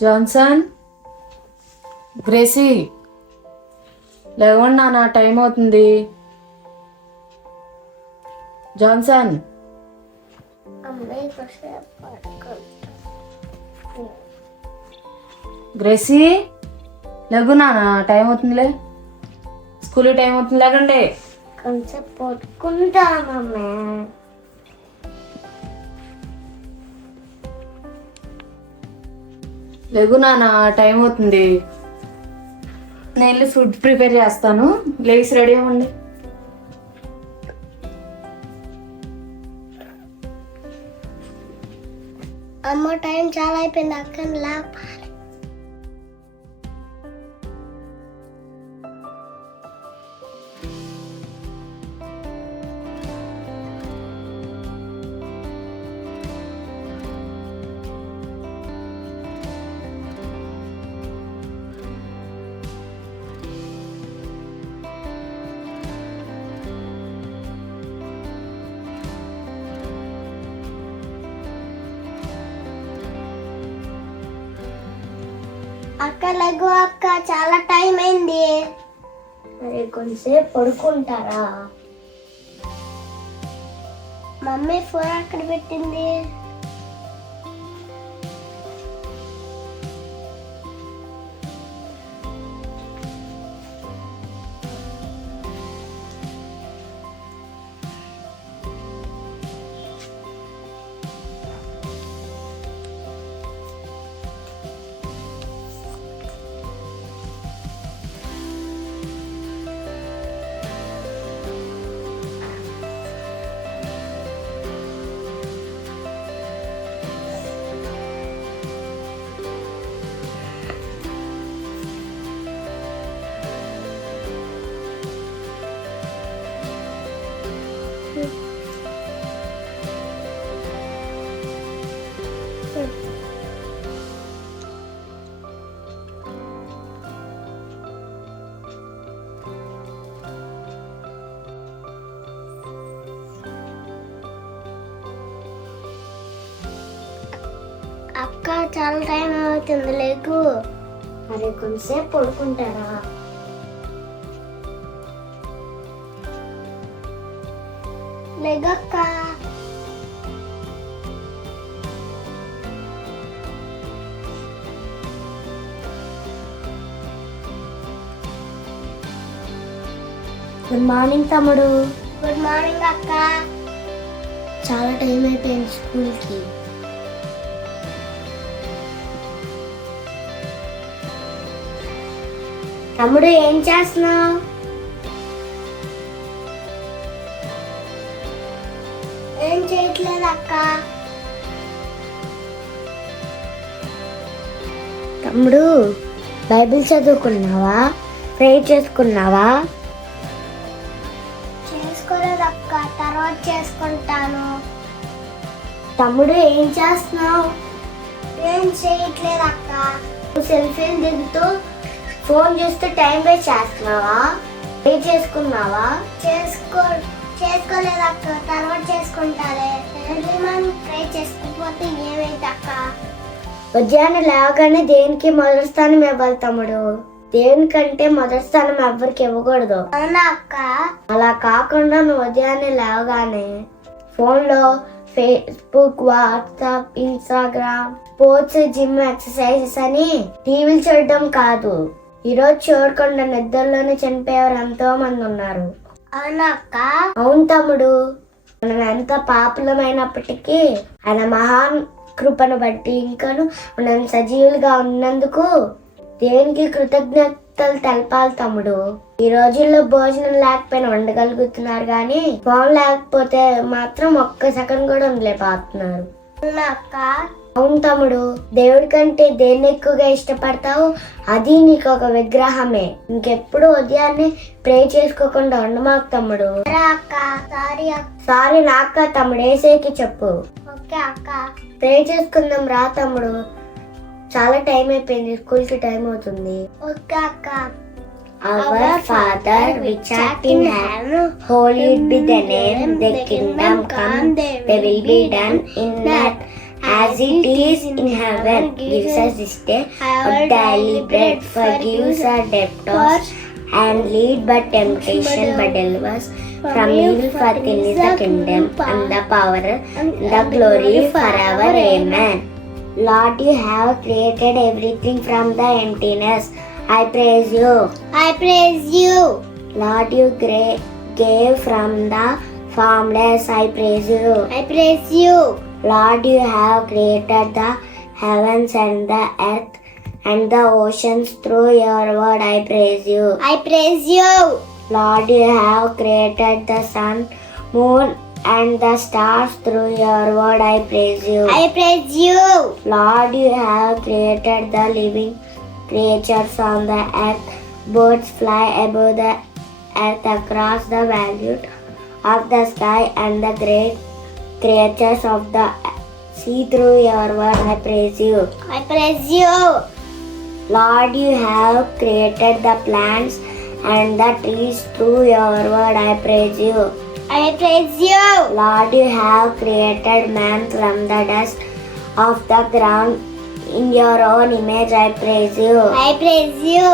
Johnson, Gracie, లేవండి నాన్న, time అవుతుంది. జాన్సన్, గ్రేసీ, లేవు నాన్న, టైం అవుతుందిలే, స్కూల్ టైం అవుతుంది, లేకండి. కొంచెం పడుకుంటామమ్మా. లేవు నాన్న, టైం అవుతుంది. నేను వెళ్ళి ఫుడ్ ప్రిపేర్ చేస్తాను, లేచి రెడీ అవ్వండి. అమ్మ టైం చాలా అయిపోయింది, అక్కని లేపాలి. అక్క లెగు అక్క, చాలా టైం అయింది. మరి కొంచెంసేపు పడుకుంటారా? మమ్మీ ఫోన్ అక్కడ పెట్టింది. అక్క చాలా టైం అవుతుంది, లేకు. మరి కొంచెంసేపు పడుకుంటారా? లేగక్క. గుడ్ మార్నింగ్ తమ్ముడు. గుడ్ మార్నింగ్ అక్క. చాలా టైం అయిపోయింది స్కూల్కి. తమ్ముడు ఏం చేస్తున్నావు? ఏం చేయట్లేదు అక్క. తమ్ముడు బైబిల్ చదువుకున్నావా? ప్రే చేసుకున్నావా? చేసుకోలేదు అక్క, తర్వాత చేసుకుంటాను. తమ్ముడు ఏం చేస్తున్నావు? ఏం చేయట్లేదు అక్క. సెల్ఫీలు దిగుతూ ఫోన్ చూస్తూ టైం వేస్ట్ చేస్తున్నావా? ప్రే చేసుకున్నావా? చేసుకోలేదు అక్క, తర్వాత చేసుకుంటాలే. మనం ప్రే చేసుకోకపోతే ఏమైంది అక్క? ఉదయాన్నే లేవగానే దేనికి మొదటి స్థానం ఇవ్వాలి తమ్ముడు. దేనికంటే మొదటి స్థానం ఎవరికి ఇవ్వకూడదు. అవునా అక్క? అలా కాకుండా నువ్వు ఉదయాన్నే లేవగానే ఫోన్లో Facebook, WhatsApp, Instagram, sports, gym, exercises అని టీవీలు చూడడం కాదు. ఈరోజు చూడకుండా నిద్రలోనే చనిపోయేవారు ఎంతో మంది ఉన్నారు. అవునా అక్క? అవును తమ్ముడు. మనం ఎంత పాపులమైనప్పటికీ ఆయన మహాన్ కృపను బట్టి ఇంకాను మనం సజీవులుగా ఉన్నందుకు దేవునికి కృతజ్ఞతలు తెలపాలి తమ్ముడు. ఈ రోజుల్లో భోజనం లేకపోయినా ఉండగలుగుతున్నారు, కానీ ఫోన్ లేకపోతే మాత్రం ఒక్క సెకండ్ కూడా ఉండలేకపోతున్నారు. అవునా అక్క? అవును తమ్ముడు. దేవుడి కంటే దేన్ని ఎక్కువగా ఇష్టపడతావు? అది నీకు ఒక విగ్రహమే. ఇంకెప్పుడు ఉదయాన్నే ప్రే చేసుకోకుండా ఉండమాకు తమ్ముడు. సారీ నాక్క తమ్ముడు, ఏసేకి చెప్పు. ఓకే అక్క. ప్రే చేసుకుందాం రా తమ్ముడు, చాలా టైం అయిపోయింది, స్కూల్ కి టైం అవుతుంది. ఓకే అక్క. Our Father which art in heaven, hallowed be thy name. Thy kingdom come, thy will be done in earth as it is in heaven. Give us this day our daily bread. Forgive us our debtors, and lead but temptation, but deliver us from evil. For thine is the kingdom, and the power, and the glory forever. Amen. Lord, you have created everything from the emptiness. I praise you. I praise you. Lord, you gave from the formless. I praise you. I praise you. Lord, you have created the heavens and the earth and the oceans through your word. I praise you. I praise you. Lord, you have created the sun, moon, and the stars through your word. I praise you. I praise you. Lord, you have created the living creatures on the earth. Birds fly above the earth across the values of the sky, and the great creatures of the sea through your word. I praise you. I praise you. Lord, you have created the plants and the trees through your word. I praise you. I praise you. Lord, you have created man from the dust of the ground in your own image. I praise you. I praise you.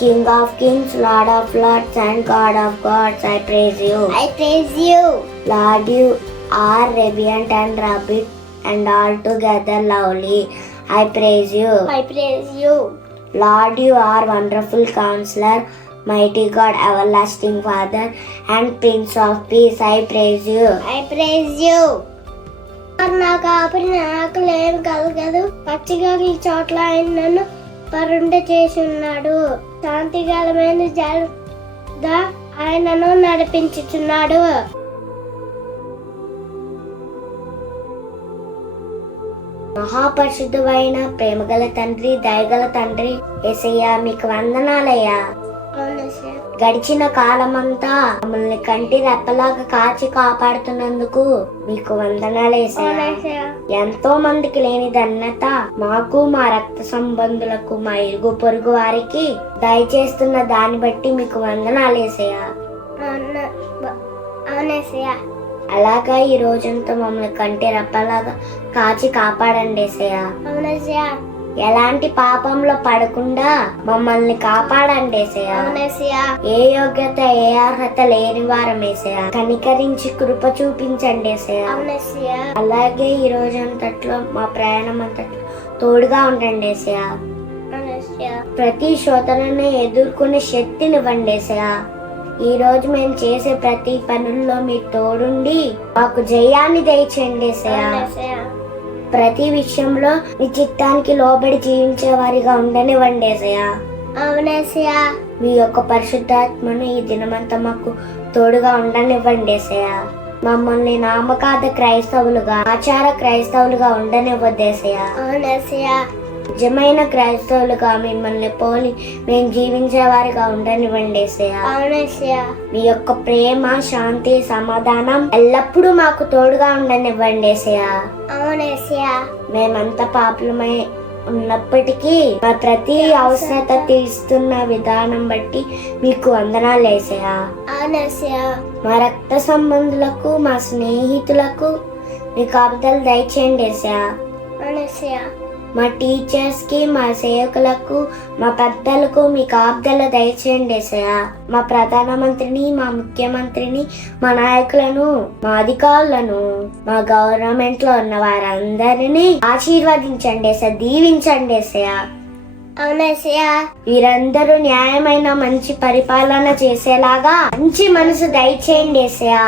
King of kings, Lord of lords, and God of gods, I praise you. I praise you. Lord, you are radiant and rabbit and altogether lovely. I praise you. I praise you. Lord, you are wonderful counselor, mighty God, everlasting Father, and Prince of Peace. I praise you. I praise you. నాకు ఆపరిన ఆకలి ఏం కలగదు, పచ్చిగా ఈ చోట్ల ఆయన నన్ను పరుండ చేసి ఉన్నాడు. శాంతికరమైన ఆయనను నడిపించుచున్నాడు. మహాపరిశుద్ధమైన ప్రేమగల తండ్రి, దయగల తండ్రి యేసయ్యా, మీకు వందనాలయ్యా. గడిచిన కాలమంతా మమ్మల్ని కంటి రెప్పలాగా కాచి కాపాడుతున్నందుకు మీకు వందనాలేసయ్యా. ఎంతో మందికి లేని ధన్యత మాకు, మా రక్త సంబంధులకు, మా ఇరుగు పొరుగు వారికి దయచేస్తున్న దాన్ని బట్టి మీకు వందనాలేసయ్యా. అలాగా ఈ రోజంతా మమ్మల్ని కంటి రెప్పలాగా కాచి కాపాడండి యేసయ్యా. ఎలాంటి పాపంలో పడకుండా మమ్మల్ని కాపాడండి యేసయ్యా. ఏ యోగ్యత, ఏ అర్హత లేని వారం యేసయ్యా, కనికరించి కృప చూపించండి యేసయ్యా. అలాగే ఈ రోజంతట్లో మా ప్రయాణం అంతట్లో తోడుగా ఉండండి యేసయ్యా. ప్రతి శోధనను ఎదుర్కొనే శక్తినివ్వండి యేసయ్యా. ఈ రోజు మేము చేసే ప్రతి పనుల్లో మీరు తోడుండి మాకు జయాన్ని దయచేయండి యేసయ్యా. ప్రతి విషయంలో మీ చిత్తానికి లోబడి జీవించే వారిగా ఉండనివ్వండి యేసయ్యా. అవునేసయ్యా. మీ యొక్క పరిశుద్ధాత్మను ఈ దినమంతా మాకు తోడుగా ఉండనివ్వండి యేసయ్యా. మమ్మల్ని నామకార్థ క్రైస్తవులుగా, ఆచార క్రైస్తవులుగా ఉండనివ్వద్దు యేసయ్యా. అవునేసయ్యా. నిజమైన క్రైస్తవులుగా మిమ్మల్ని పోలి మేము జీవించే వారిగా ఉండనివ్వండి యేసయ్యా. అవునేసయ్యా. మీ యొక్క ప్రేమ, శాంతి, సమాధానం ఎల్లప్పుడూ మాకు తోడుగా ఉండనివ్వండి యేసయ్యా. అవునేసయ్యా. మేమంతా పాపులమై ఉన్నప్పటికీ మా ప్రతి అవసరత తీరుస్తున్న విధానం బట్టి మీకు వందనాలు యేసయ్యా. అవునేసయ్యా. మా రక్త సంబంధులకు, మా స్నేహితులకు మీ కాపుదలు దయచేయండి యేసయ్యా. అవునేసయ్యా. మా టీచర్స్ కి, మా సేవకులకు, మా పెద్దలకు మీ కాపుదల దయచేయండి యేసయ్యా. మా ప్రధానమంత్రిని, మా ముఖ్యమంత్రిని, మా నాయకులను, మా అధికారులను, మా గవర్నమెంట్ లో ఉన్న వారందరినీ ఆశీర్వదించండి యేసయ్యా, దీవించండి యేసయ్యా. అవునేసయ్యా. వీరందరూ న్యాయమైన మంచి పరిపాలన చేసేలాగా మంచి మనసు దయచేయండి యేసయ్యా.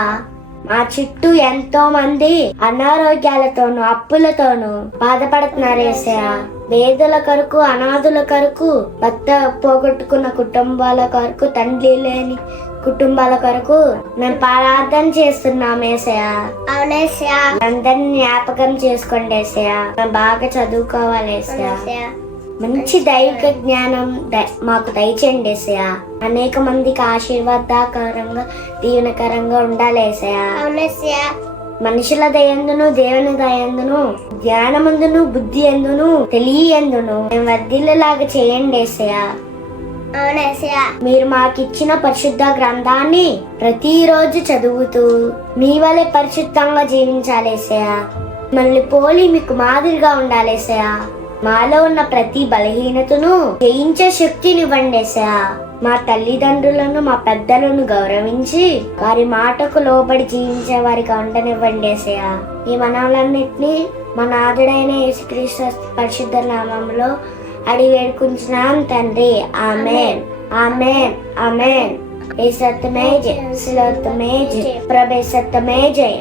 మా చుట్టూ ఎంతో మంది అనారోగ్యాలతోనూ, అప్పులతోనూ బాధపడుతున్నారు యేసయ్యా. పేదల కొరకు, అనాథుల కొరకు, భర్త పోగొట్టుకున్న కుటుంబాల కొరకు, తండ్రి లేని కుటుంబాల కొరకు మేము ప్రార్థన చేస్తున్నాం యేసయ్యా. అవునేసయ్యా. అందరిని జ్ఞాపకం చేసుకోండి యేసయ్యా. మేము బాగా చదువుకోవాలి యేసయ్యా. మంచి దైవిక జ్ఞానం మాకు దయచేయండి యేసయ్యా. అనేక మందికి ఆశీర్వాదకరంగా, దీవెనకరంగా ఉండాలి యేసయ్యా. మనుషుల దయందును, దేవుని దయందును, జ్ఞానమందును, బుద్ధి ఎందును, తెలియందును మేము వర్ధిల్లేలాగా చేయండి యేసయ్యా. మీరు మాకిచ్చిన పరిశుద్ధ గ్రంథాన్ని ప్రతిరోజు చదువుతూ మీ వలె పరిశుద్ధంగా జీవించాలి యేసయ్యా. మళ్ళీ పోలి మీకు మాదిరిగా ఉండాలి ఏసయ్యా. మాలో ఉన్న ప్రతి బలహీనతను జయించే శక్తినివ్వండి ఏసయ్యా. మా తల్లిదండ్రులను మా పెద్దలను గౌరవించి వారి మాటకు లోబడి జీవించే వారికి ఉండనివ్వండి ఏసయ్యా. ఈ మనవులన్నిటినీ మా నాథుడైన యేసుక్రీస్తు పరిశుద్ధ నామములో అడిగి వేడుకుంటున్నాం తండ్రి. ఆమేన్, ఆమేన్, ఆమేన్. ఏ సత్యమే జయ, శిలోత్తమే జయ, ప్రభే సత్యమే జయ.